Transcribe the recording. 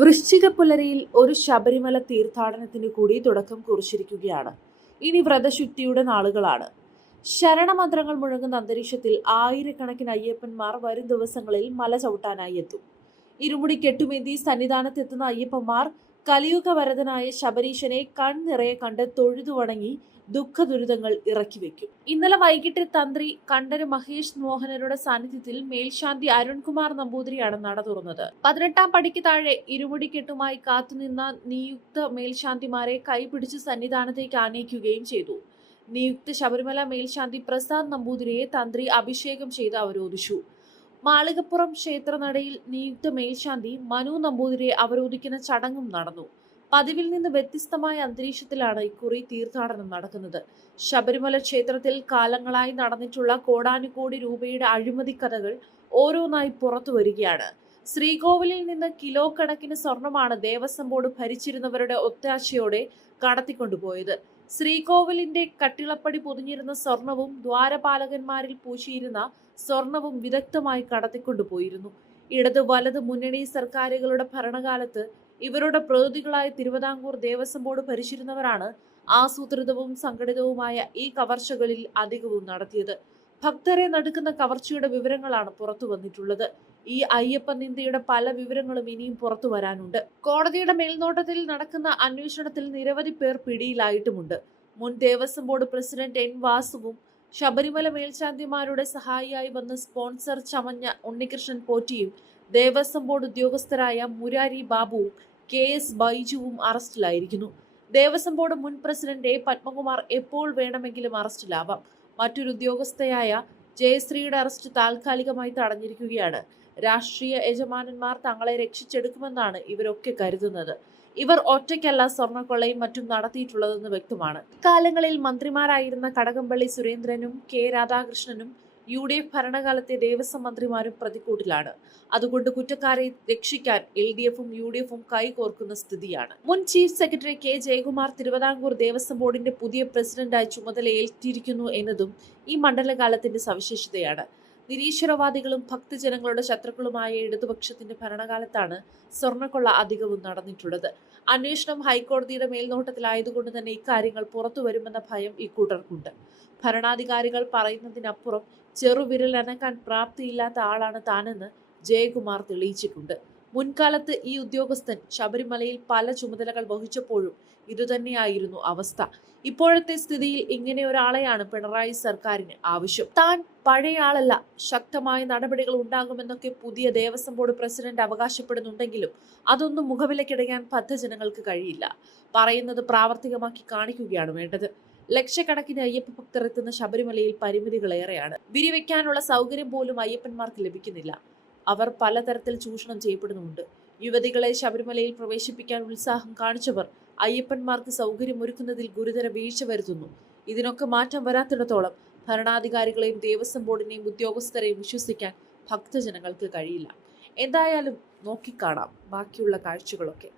വൃശ്ചിക പുലരിയിൽ ഒരു ശബരിമല തീർത്ഥാടനത്തിന് കൂടി തുടക്കം കുറിച്ചിരിക്കുകയാണ്. ഇനി വ്രതശുദ്ധിയുടെ നാളുകളാണ്. ശരണമന്ത്രങ്ങൾ മുഴങ്ങുന്ന അന്തരീക്ഷത്തിൽ ആയിരക്കണക്കിന് അയ്യപ്പന്മാർ വരും ദിവസങ്ങളിൽ മല ചവിട്ടാനായി എത്തും. ഇരുമുടി കെട്ടുമേന്തി സന്നിധാനത്തെത്തുന്ന അയ്യപ്പന്മാർ കലിയുഗ വരതനായ ശബരീശനെ കൺനിറയെ കണ്ട് തൊഴുതു വണങ്ങി ദുഃഖ ദുരിതങ്ങൾ ഇറക്കി വെക്കും ഇന്നലെ വൈകിട്ട് തന്ത്രി കണ്ഠര് മഹേഷ് മോഹനരുടെ സാന്നിധ്യത്തിൽ മേൽശാന്തി അരുൺകുമാർ നമ്പൂതിരിയാണ് നട തുറന്നത്. പതിനെട്ടാം പടിക്ക് താഴെ ഇരുമുടിക്കെട്ടുമായി കാത്തുനിന്ന നിയുക്ത മേൽശാന്തിമാരെ കൈപിടിച്ച് സന്നിധാനത്തേക്ക് ആനയിക്കുകയും ചെയ്തു. നിയുക്ത ശബരിമല മേൽശാന്തി പ്രസാദ് നമ്പൂതിരിയെ തന്ത്രി അഭിഷേകം ചെയ്ത് അവരോധിച്ചു. മാളികപ്പുറം ക്ഷേത്രനടയിൽ നിയുക്ത മേൽശാന്തി മനു നമ്പൂതിരിയെ അവരോധിക്കുന്ന ചടങ്ങും നടന്നു. പതിവിൽ നിന്ന് വ്യത്യസ്തമായ അന്തരീക്ഷത്തിലാണ് ഇക്കുറി തീർത്ഥാടനം നടക്കുന്നത്. ശബരിമല ക്ഷേത്രത്തിൽ കാലങ്ങളായി നടന്നിട്ടുള്ള കോടാനുകോടി രൂപയുടെ അഴിമതി കഥകൾ ഓരോന്നായി പുറത്തു വരികയാണ്. ശ്രീകോവിലിൽ നിന്ന് കിലോ കണക്കിന് സ്വർണമാണ് ദേവസ്വം ബോർഡ് ഭരിച്ചിരുന്നവരുടെ ഒത്താശയോടെ കടത്തിക്കൊണ്ടുപോയത്. ശ്രീകോവിലിന്റെ കട്ടിളപ്പടി പൊതിഞ്ഞിരുന്ന സ്വർണവും ദ്വാരപാലകന്മാരിൽ പൂശിയിരുന്ന സ്വർണവും വിദഗ്ധമായി കടത്തിക്കൊണ്ടുപോയിരുന്നു. ഇടത് വലത് മുന്നണി സർക്കാരുകളുടെ ഭരണകാലത്ത് ഇവരുടെ പ്രതിനിധികളായ തിരുവിതാംകൂർ ദേവസ്വം ബോർഡ് ഭരിച്ചിരുന്നവരാണ് ആസൂത്രിതവും സംഘടിതവുമായ ഈ കവർച്ചകളിൽ അധികവും നടത്തിയത്. ഭക്തരെ നടുക്കുന്ന കവർച്ചയുടെ വിവരങ്ങളാണ് പുറത്തു വന്നിട്ടുള്ളത്. ഈ അയ്യപ്പ നിന്ദയുടെ പല വിവരങ്ങളും ഇനിയും പുറത്തു വരാനുണ്ട്. കോടതിയുടെ മേൽനോട്ടത്തിൽ നടക്കുന്ന അന്വേഷണത്തിൽ നിരവധി പേർ പിടിയിലായിട്ടുമുണ്ട്. മുൻ ദേവസ്വം ബോർഡ് പ്രസിഡന്റ് എൻ വാസുവും ശബരിമല മേൽശാന്തിമാരുടെ സഹായിയായി വന്ന സ്പോൺസർ ചമഞ്ഞ ഉണ്ണികൃഷ്ണൻ പോറ്റിയും ദേവസ്വം ബോർഡ് ഉദ്യോഗസ്ഥരായ മുരാരി ബാബുവും കെ എസ് ബൈജുവും അറസ്റ്റിലായിരിക്കുന്നു. ദേവസ്വം ബോർഡ് മുൻ പ്രസിഡന്റ് എ പത്മകുമാർ എപ്പോൾ വേണമെങ്കിലും അറസ്റ്റിലാവാം. മറ്റൊരു ഉദ്യോഗസ്ഥയായ ജയശ്രീയുടെ അറസ്റ്റ് താൽക്കാലികമായി തടഞ്ഞിരിക്കുകയാണ്. രാഷ്ട്രീയ യജമാനന്മാർ തങ്ങളെ രക്ഷിച്ചെടുക്കുമെന്നാണ് ഇവരൊക്കെ കരുതുന്നത്. ഇവർ ഒറ്റയ്ക്കല്ല സ്വർണക്കൊള്ളയും മറ്റും നടത്തിയിട്ടുള്ളതെന്ന് വ്യക്തമാണ്. കാലങ്ങളിൽ മന്ത്രിമാരായിരുന്ന കടകംപള്ളി സുരേന്ദ്രനും കെ രാധാകൃഷ്ണനും യു ഡി എഫ് ഭരണകാലത്തെ ദേവസ്വം മന്ത്രിമാരും പ്രതിക്കൂട്ടിലാണ്. അതുകൊണ്ട് കുറ്റക്കാരെ രക്ഷിക്കാൻ എൽ ഡി എഫും യു ഡി എഫും കൈകോർക്കുന്ന സ്ഥിതിയാണ്. മുൻ chief secretary K Jayakumar Thiruvithamkoor Devaswom ബോർഡിന്റെ പുതിയ പ്രസിഡന്റായി ചുമതലയേറ്റിരിക്കുന്നു എന്നതും ഈ മണ്ഡലകാലത്തിന്റെ സവിശേഷതയാണ്. നിരീശ്വരവാദികളും ഭക്തജനങ്ങളുടെ ശത്രുക്കളുമായ ഇടതുപക്ഷത്തിന്റെ ഭരണകാലത്താണ് സ്വർണക്കൊള്ള അധികവും നടന്നിട്ടുള്ളത്. അന്വേഷണം ഹൈക്കോടതിയുടെ മേൽനോട്ടത്തിലായതുകൊണ്ട് തന്നെ ഇക്കാര്യങ്ങൾ പുറത്തു വരുമെന്ന ഭയം ഇക്കൂട്ടർക്കുണ്ട് ഭരണാധികാരികൾ പറയുന്നതിനപ്പുറം ചെറുവിരൽ അനക്കാൻ പ്രാപ്തിയില്ലാത്ത ആളാണ് താനെന്ന് ജയകുമാർ തെളിയിച്ചിട്ടുണ്ട്. മുൻകാലത്ത് ഈ ഉദ്യോഗസ്ഥൻ ശബരിമലയിൽ പല ചുമതലകൾ വഹിച്ചപ്പോഴും ഇതുതന്നെയായിരുന്നു അവസ്ഥ. ഇപ്പോഴത്തെ സ്ഥിതിയിൽ ഇങ്ങനെ ഒരാളെയാണ് പിണറായി സർക്കാരിന് ആവശ്യം. താൻ പഴയ ആളല്ല. ശക്തമായ നടപടികൾ ഉണ്ടാകുമെന്നൊക്കെ പുതിയ ദേവസ്വം ബോർഡ് പ്രസിഡന്റ് അവകാശപ്പെടുന്നുണ്ടെങ്കിലും അതൊന്നും മുഖവിലക്കിടയാൻ പദ്ധജനങ്ങൾക്ക് കഴിയില്ല. പറയുന്നത് പ്രാവർത്തികമാക്കി കാണിക്കുകയാണ് വേണ്ടത്. ലക്ഷക്കണക്കിന് അയ്യപ്പ ഭക്തർ എത്തുന്ന ശബരിമലയിൽ പരിമിതികളേറെയാണ്. വിരിവെക്കാനുള്ള സൗകര്യം പോലും അയ്യപ്പന്മാർക്ക് ലഭിക്കുന്നില്ല. അവർ പലതരത്തിൽ ചൂഷണം ചെയ്യപ്പെടുന്നുമുണ്ട്. യുവതികളെ ശബരിമലയിൽ പ്രവേശിപ്പിക്കാൻ ഉത്സാഹം കാണിച്ചവർ അയ്യപ്പന്മാർക്ക് സൗകര്യമൊരുക്കുന്നതിൽ ഗുരുതര വീഴ്ച വരുത്തുന്നു. ഇതിനൊക്കെ മാറ്റം വരാത്തിടത്തോളം ഭരണാധികാരികളെയും ദേവസ്വം ബോർഡിനെയും ഉദ്യോഗസ്ഥരെയും വിശ്വസിക്കാൻ ഭക്തജനങ്ങൾക്ക് കഴിയില്ല. എന്തായാലും നോക്കിക്കാണാം ബാക്കിയുള്ള കാഴ്ചകളൊക്കെ.